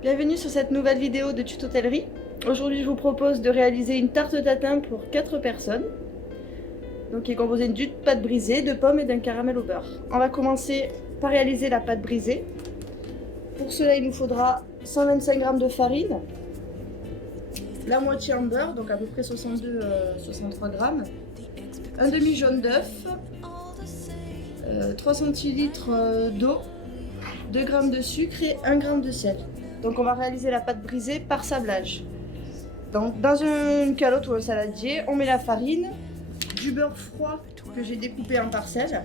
Bienvenue sur cette nouvelle vidéo de tuto hôtellerie. Aujourd'hui, je vous propose de réaliser une tarte tatin pour 4 personnes. Donc, qui est composée d'une pâte brisée, de pommes et d'un caramel au beurre. On va commencer par réaliser la pâte brisée. Pour cela, il nous faudra 125 g de farine, la moitié en beurre, donc à peu près 62-63 g, un demi-jaune d'œuf, 3 centilitres d'eau, 2 g de sucre et 1 g de sel. Donc on va réaliser la pâte brisée par sablage. Donc dans une calotte ou un saladier, on met la farine, du beurre froid que j'ai découpé en parcelles,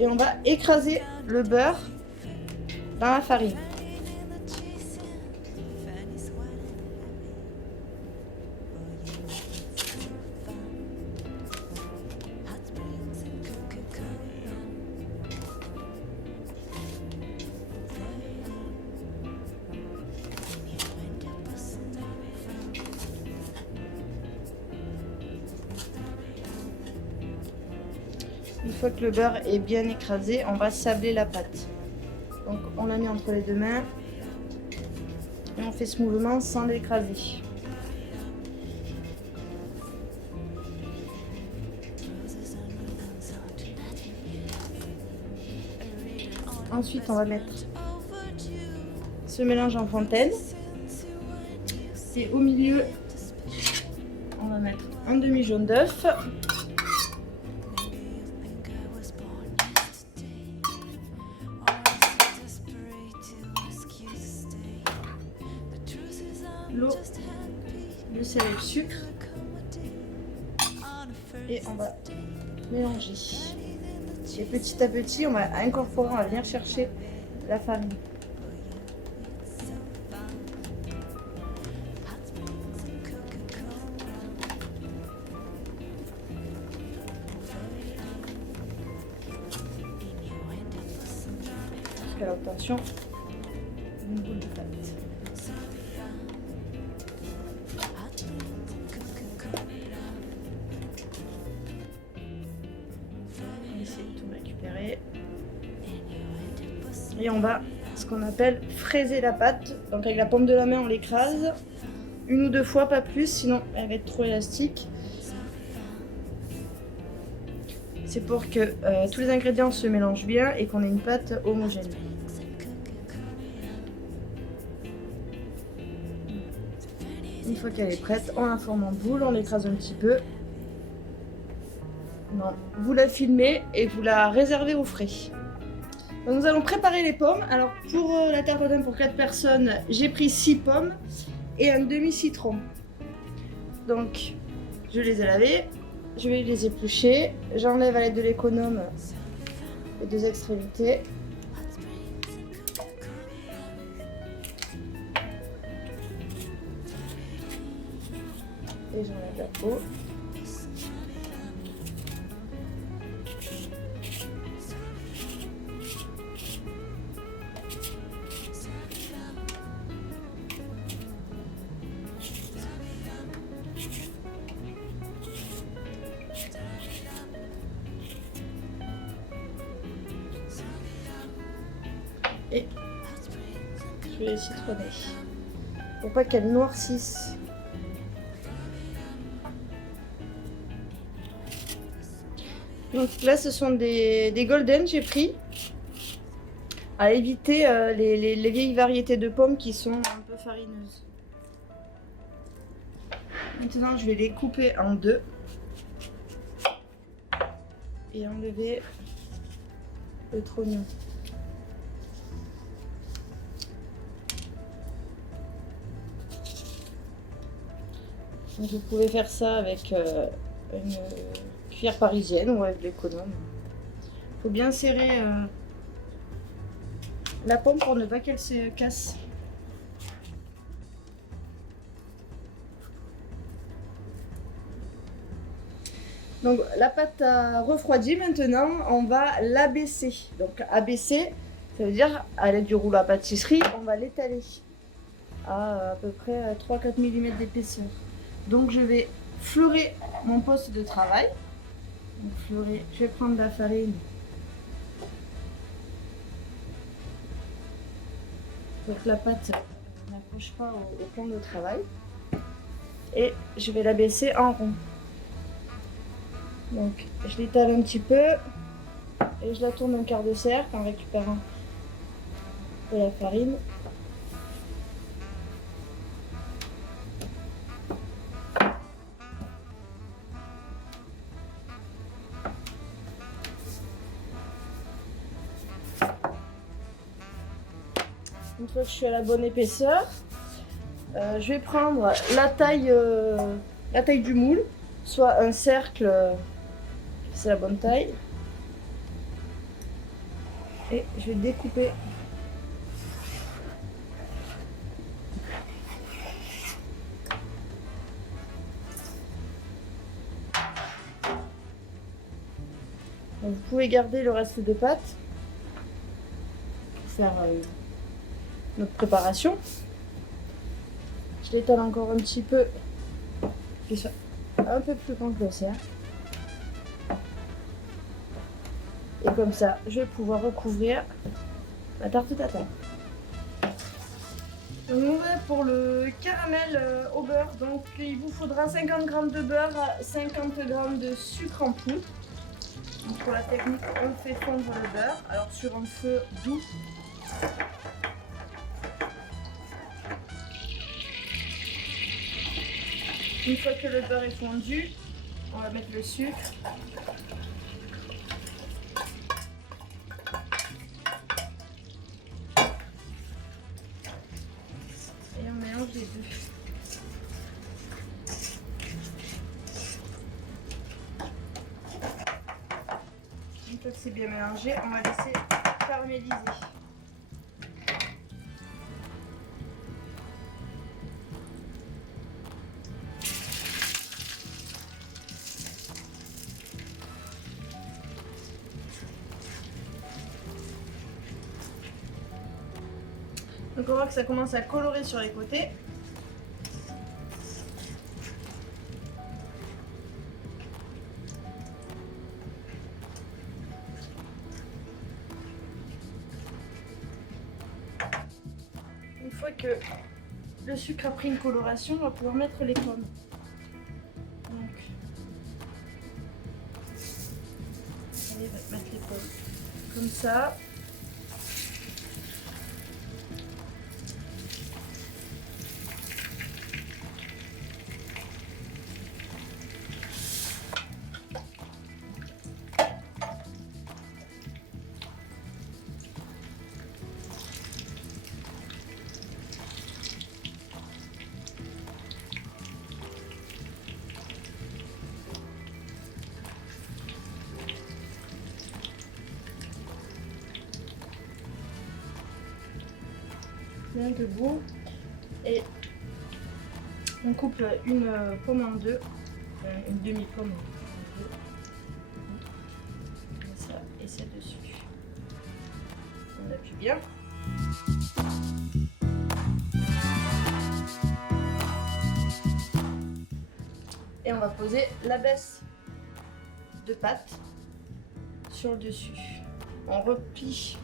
et on va écraser le beurre dans la farine. Une fois que le beurre est bien écrasé, on va sabler la pâte. Donc on la met entre les deux mains et on fait ce mouvement sans l'écraser. Ensuite on va mettre ce mélange en fontaine et au milieu on va mettre un demi-jaune d'œuf, l'eau, le sel et le sucre, et on va mélanger. Et petit à petit, on va incorporer, on va venir chercher la farine. Jusqu'à l'obtention d'une boule de pâte. De tout récupérer et on va ce qu'on appelle fraiser la pâte. Donc avec la paume de la main on l'écrase une ou deux fois, pas plus, sinon elle va être trop élastique. C'est pour que tous les ingrédients se mélangent bien et qu'on ait une pâte homogène. Une fois qu'elle est prête, on la forme en boule, on l'écrase un petit peu. Non, vous la filmez et vous la réservez au frais. Donc nous allons préparer les pommes. Alors pour la tarte tatin pour 4 personnes, j'ai pris 6 pommes et un demi-citron. Donc je les ai lavées, je vais les éplucher. J'enlève à l'aide de l'économe les deux extrémités. Et j'enlève la peau. Et je vais les citronner pour pas qu'elles noircissent. Donc là ce sont des golden, j'ai pris, à éviter les vieilles variétés de pommes qui sont un peu farineuses. Maintenant je vais les couper en deux et enlever le trognon. Donc vous pouvez faire ça avec une cuillère parisienne ou avec l'économe. Il faut bien serrer la pomme pour ne pas qu'elle se casse. Donc la pâte a refroidi, maintenant on va l'abaisser. Donc abaisser, ça veut dire à l'aide du rouleau à pâtisserie, on va l'étaler à peu près 3-4 mm d'épaisseur. Donc je vais fleurer mon poste de travail. Donc, je vais prendre la farine. Donc la pâte n'accroche pas au plan de travail. Et je vais la baisser en rond. Donc je l'étale un petit peu et je la tourne un quart de cercle en récupérant de la farine. Une fois que je suis à la bonne épaisseur, je vais prendre la taille du moule, soit un cercle, c'est la bonne taille, et je vais découper. Donc, vous pouvez garder le reste de pâte pour faire notre préparation. Je l'étale encore un petit peu, qu'il soit un peu plus grand que le cercle. Et comme ça, je vais pouvoir recouvrir la tarte tatin. Donc on va pour le caramel au beurre. Donc il vous faudra 50 g de beurre, 50 g de sucre en poudre. Donc pour la technique, on fait fondre le beurre. Alors sur un feu doux. Une fois que le beurre est fondu, on va mettre le sucre. Et on mélange les deux. Une fois que c'est bien mélangé, on va laisser caraméliser. Donc on voit que ça commence à colorer sur les côtés. Une fois que le sucre a pris une coloration, on va pouvoir mettre les pommes. Donc, allez, on va mettre les pommes comme ça. Bien debout et on coupe une pomme en deux, une demi-pomme en deux, comme ça, et celle dessus. On appuie bien. Et on va poser la baisse de pâte sur le dessus. On replie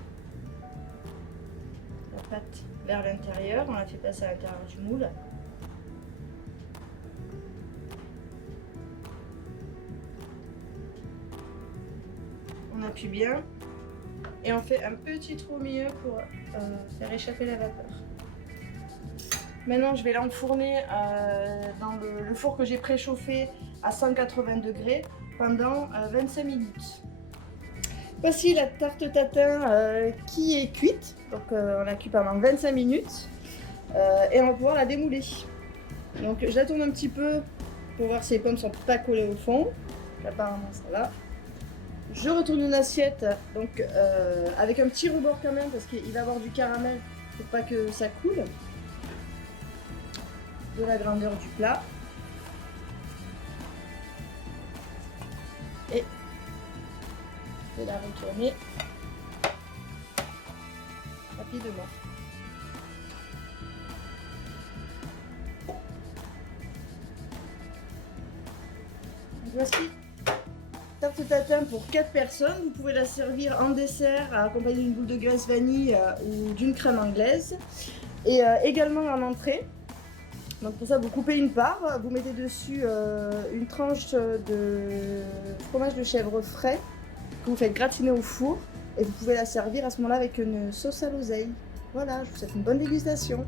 la pâte vers l'intérieur, on la fait passer à l'intérieur du moule. On appuie bien et on fait un petit trou au milieu pour faire échapper la vapeur. Maintenant je vais l'enfourner dans le four que j'ai préchauffé à 180 degrés pendant 25 minutes. Voici la tarte tatin qui est cuite, donc on la cuit pendant 25 minutes et on va pouvoir la démouler. Donc je la tourne un petit peu pour voir si les pommes ne sont pas collées au fond. Apparemment ça va. Je retourne une assiette donc avec un petit rebord quand même parce qu'il va y avoir du caramel pour pas que ça coule. De la grandeur du plat. Et je vais la retourner rapidement. Donc voici Tarte tatin pour 4 personnes. Vous pouvez la servir en dessert, accompagnée d'une boule de glace vanille ou d'une crème anglaise. Et également en entrée. Donc pour ça, vous coupez une part, vous mettez dessus une tranche de fromage de chèvre frais que vous faites gratiner au four et vous pouvez la servir à ce moment-là avec une sauce à l'oseille. Voilà, je vous souhaite une bonne dégustation.